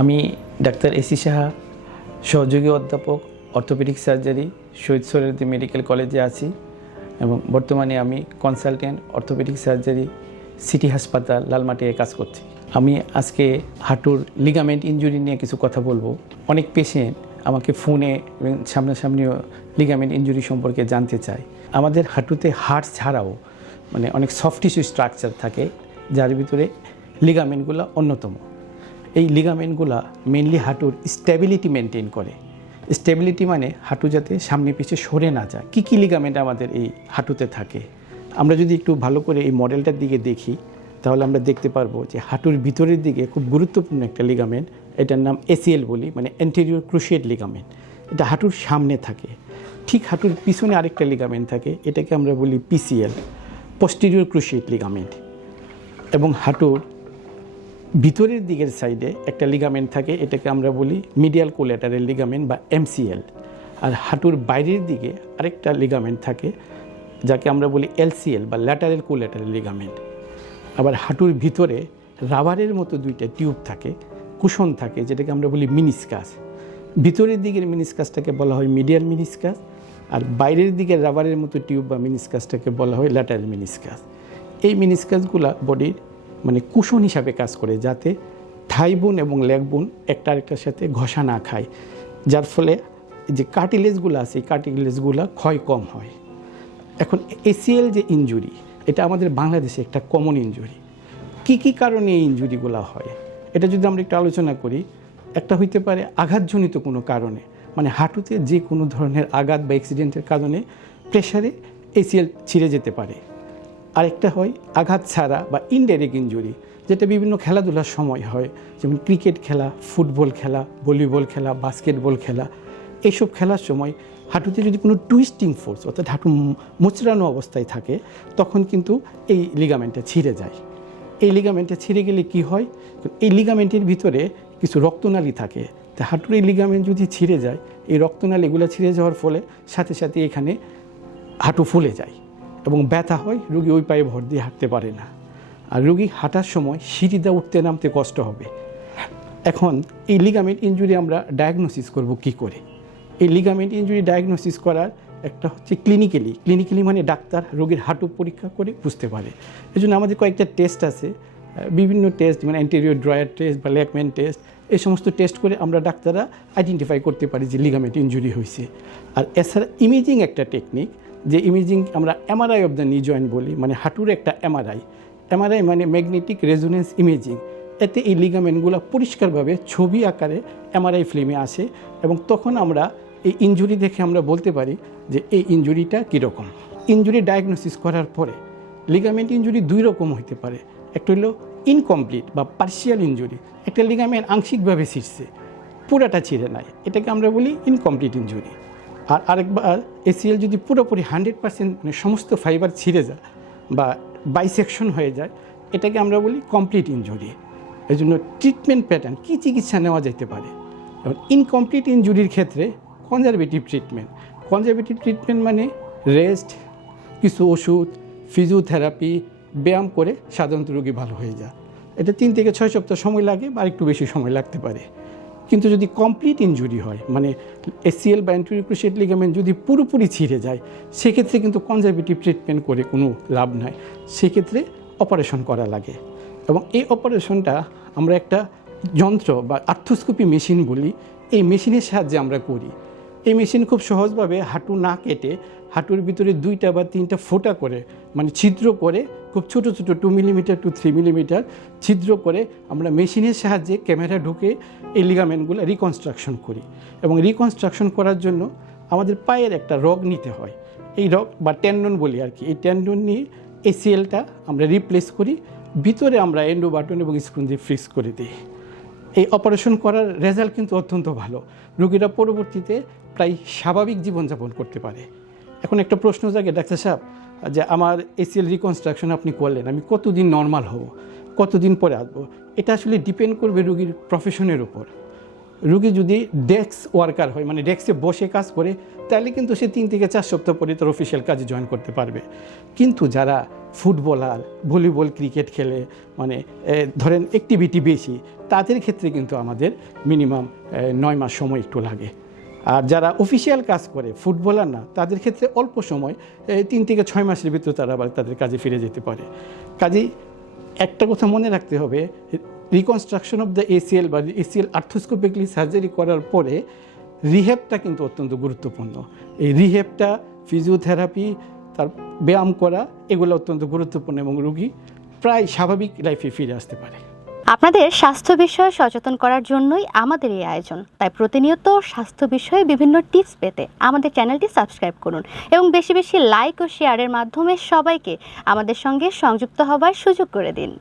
আমি doctor AC Saha, সহযোগী অধ্যাপক orthopaedic surgery, Shaheed Suhrawardy medical কলেজে আছি এবং বর্তমানে আমি কনসালটেন্ট অর্থোপেডিক সার্জারি সিটি হাসপাতাল লালমাটিয়ায় কাজ করছি। আমি আজকে হাঁটুর লিগামেন্ট ইনজুরি নিয়ে কিছু কথা বলবো। অনেক পেশেন্ট আমাকে ফোনে এবং সামনাসামনিও লিগামেন্ট ইনজুরি সম্পর্কে জানতে চায়। আমাদের হাঁটুতে হাড় ছাড়াও অনেক সফট টিস্যু স্ট্রাকচার থাকে, যার ভিতরে লিগামেন্টগুলো অন্যতম। এই লিগামেন্টগুলো মেনলি হাঁটুর স্টেবিলিটি মেনটেন করে। স্টেবিলিটি মানে হাঁটু যাতে সামনে পিছে সরে না যায়। কী লিগামেন্ট আমাদের এই হাঁটুতে থাকে, আমরা যদি একটু ভালো করে এই মডেলটার দিকে দেখি তাহলে আমরা দেখতে পারবো যে হাঁটুর ভিতরের দিকে খুব গুরুত্বপূর্ণ একটা লিগামেন্ট, এটার নাম এসিএল বলি, অ্যান্টেরিয়র ক্রুশিয়েট লিগামেন্ট। এটা হাঁটুর সামনে থাকে। ঠিক হাঁটুর পিছনে আরেকটা লিগামেন্ট থাকে, এটাকে আমরা বলি পিসিএল, পোস্টেরিয়র ক্রুশিয়েট লিগামেন্ট। এবং হাঁটুর ভিতরের দিকের সাইডে একটা লিগামেন্ট থাকে, এটাকে আমরা বলি মিডিয়াল কোল্যাটারাল লিগামেন্ট বা এমসিএল। আর হাঁটুর বাইরের দিকে আরেকটা লিগামেন্ট থাকে, যাকে আমরা বলি এলসিএল বা ল্যাটারাল কোল্যাটারাল লিগামেন্ট। আবার হাঁটুর ভিতরে রাবারের মতো দুইটা টিউব থাকে, কুশন থাকে, যেটাকে আমরা বলি মিনিসকাস। ভিতরের দিকের মিনিসকাসটাকে বলা হয় মিডিয়াল মিনিসকাস, আর বাইরের দিকের রাবারের মতো টিউব বা মিনিসকাসটাকে বলা হয় ল্যাটারাল মিনিসকাস। এই মিনিসকাসগুলা বডির কুশন হিসাবে কাজ করে, যাতে থাই বোন এবং লেগ বোন একটা আরেকটার সাথে ঘষা না খায়, যার ফলে যে কার্টিলেজগুলো আছে এই কার্টিলেজগুলো ক্ষয় কম হয়। এখন এসিএল যে ইনজুরি, এটা আমাদের বাংলাদেশে একটা কমন ইনজুরি। কী কারণে এই ইনজুরিগুলো হয় এটা যদি আমরা একটু আলোচনা করি, একটা হইতে পারে আঘাতজনিত কোনো কারণে, হাঁটুতে যে কোনো ধরনের আঘাত বা অ্যাক্সিডেন্টের কারণে প্রেশারে এসিএল ছিঁড়ে যেতে পারে। আরেকটা হয় আঘাত ছাড়া বা ইনডাইরেক্ট ইনজুরি, যেটা বিভিন্ন খেলাধুলার সময় হয়, যেমন ক্রিকেট খেলা, ফুটবল খেলা, ভলিবল খেলা, বাস্কেটবল খেলা। এইসব খেলার সময় হাঁটুতে যদি কোনো টুইস্টিং ফোর্স অর্থাৎ হাঁটু মোচড়ানো অবস্থায় থাকে, তখন কিন্তু এই লিগামেন্টটা ছিঁড়ে যায়। এই লিগামেন্টটা ছিঁড়ে গেলে কি হয়, এই লিগামেন্টের ভিতরে কিছু রক্তনালী থাকে। তা হাঁটুর এই লিগামেন্ট যদি ছিঁড়ে যায়, এই রক্তনালীগুলো ছিঁড়ে যাওয়ার ফলে সাথে সাথে এখানে হাঁটু ফুলে যায় এবং ব্যথা হয়, রুগী ওই পায়ে ভর দিয়ে হাঁটতে পারে না। আর রুগী হাঁটার সময় সিঁড়িতে উঠতে নামতে কষ্ট হবে। এখন এই লিগামেন্ট ইনজুরি আমরা ডায়াগনোসিস করব কি করে? এই লিগামেন্ট ইনজুরি ডায়াগনোসিস করার একটা হচ্ছে ক্লিনিক্যালি ডাক্তার রোগীর হাঁটু পরীক্ষা করে বুঝতে পারে। এই জন্য আমাদের কয়েকটা টেস্ট আছে, বিভিন্ন টেস্ট, অ্যান্টেরিয়র ড্রয়ার টেস্ট বা লেগম্যান টেস্ট। এই সমস্ত টেস্ট করে আমরা ডাক্তাররা আইডেন্টিফাই করতে পারি যে লিগামেন্ট ইনজুরি হয়েছে। আর এছাড়া ইমেজিং একটা টেকনিক, যে ইমেজিং আমরা এমআরআই অফ দ্য নি জয়েন্ট বলি, হাঁটুর একটা এমআরআই ম্যাগনেটিক রেজোনেন্স ইমেজিং। এতে এই লিগামেন্টগুলো পরিষ্কারভাবে ছবি আকারে এমআরআই ফিল্মে আসে এবং তখন আমরা এই ইনজুরি দেখে আমরা বলতে পারি যে এই ইনজুরিটা কীরকম। ইনজুরি ডায়াগনোসিস করার পরে লিগামেন্ট ইনজুরি দুই রকম হতে পারে। একটা হলো ইনকমপ্লিট বা পার্শিয়াল ইনজুরি, একটা লিগামেন্ট আংশিকভাবে ছিঁড়ছে, পুরাটা ছিঁড়ে নাই, এটাকে আমরা বলি ইনকমপ্লিট ইনজুরি। আর আরেকবার এসিএল যদি পুরোপুরি 100% সমস্ত ফাইবার ছিঁড়ে যায় বা বাইসেকশন হয়ে যায়, এটাকে আমরা বলি কমপ্লিট ইনজুরি। এই জন্য ট্রিটমেন্ট প্যাটার্ন, কী চিকিৎসা নেওয়া যেতে পারে? এবং ইনকমপ্লিট ইনজুরির ক্ষেত্রে কনজারভেটিভ ট্রিটমেন্ট রেস্ট, কিছু ওষুধ, ফিজিওথেরাপি, ব্যায়াম করে সাধারণত রোগী ভালো হয়ে যায়। এটা 3 থেকে 6 সপ্তাহ সময় লাগে বা একটু বেশি সময় লাগতে পারে। কিন্তু যদি কমপ্লিট ইনজুরি হয়, এসিএল বা অ্যান্টেরিয়র ক্রুশিয়েট লিগামেন্ট যদি পুরোপুরি ছিঁড়ে যায়, সেক্ষেত্রে কিন্তু কনজারভেটিভ ট্রিটমেন্ট করে কোনো লাভ নাই। সেক্ষেত্রে অপারেশন করা লাগে এবং এই অপারেশনটা আমরা একটা যন্ত্র বা আর্থ্রোস্কোপি মেশিন বলি, এই মেশিনের সাহায্যে আমরা করি। এই মেশিন খুব সহজভাবে হাঁটু না কেটে হাঁটুর ভিতরে 2টা বা 3টা ফোঁটা করে, ছিদ্র করে, খুব ছোটো 2 মিলিমিটার টু 3 মিলিমিটার ছিদ্র করে আমরা মেশিনের সাহায্যে ক্যামেরা ঢুকে এই লিগামেন্টগুলো রিকনস্ট্রাকশন করি। এবং রিকনস্ট্রাকশন করার জন্য আমাদের পায়ের একটা রগ নিতে হয়, এই রগ বা টেন্ডন বলি আর কি। এই টেন্ডন নিয়ে এসিএলটা আমরা রিপ্লেস করি, ভিতরে আমরা এন্ডোবাটন এবং স্ক্রু দিয়ে ফিক্স করে দিই। এই অপারেশন করার রেজাল্ট কিন্তু অত্যন্ত ভালো, রোগীরা পরবর্তীতে প্রায় স্বাভাবিক জীবনযাপন করতে পারে। এখন একটা প্রশ্ন জাগে, ডাক্তার সাহেব, যে আমার এসিএল রিকনস্ট্রাকশন আপনি করলেন, আমি কতদিন নর্মাল হব, কতদিন পরে আসবো? এটা আসলে ডিপেন্ড করবে রোগীর প্রফেশনের উপর। রোগী যদি ডেস্ক ওয়ার্কার হয়, ডেস্কে বসে কাজ করে, তাহলে কিন্তু সে 3 থেকে 4 সপ্তাহ পরে তার অফিসিয়াল কাজে জয়েন করতে পারবে। কিন্তু যারা ফুটবলার, ভলিবল, ক্রিকেট খেলে, মানে ধরেন অ্যাক্টিভিটি বেশি, তাদের ক্ষেত্রে কিন্তু আমাদের মিনিমাম 9 মাস সময় একটু লাগে। আর যারা অফিসিয়াল কাজ করে, ফুটবলার না, তাদের ক্ষেত্রে অল্প সময় 3 থেকে 6 মাসের ভিতরে তারা আবার তাদের কাজে ফিরে যেতে পারে। কাজেই একটা কথা মনে রাখতে হবে, রিকনস্ট্রাকশন অফ দ্য এসিএল বা এসিএল আর্থ্রোস্কোপিকলি সার্জারি করার পরে রিহ্যাবটা কিন্তু অত্যন্ত গুরুত্বপূর্ণ। এই রিহ্যাবটা, ফিজিওথেরাপি, তার ব্যায়াম করা, এগুলো অত্যন্ত গুরুত্বপূর্ণ এবং রোগী প্রায় স্বাভাবিক লাইফে ফিরে আসতে পারে। আপনাদের স্বাস্থ্য বিষয়ে সচেতন করার জন্যই আমাদের এই আয়োজন। তাই প্রতিনিয়ত স্বাস্থ্য বিষয়ে বিভিন্ন টিপস পেতে আমাদের চ্যানেলটি সাবস্ক্রাইব করুন এবং বেশি বেশি লাইক ও শেয়ারের মাধ্যমে সবাইকে আমাদের সঙ্গে সংযুক্ত হবার সুযোগ করে দিন।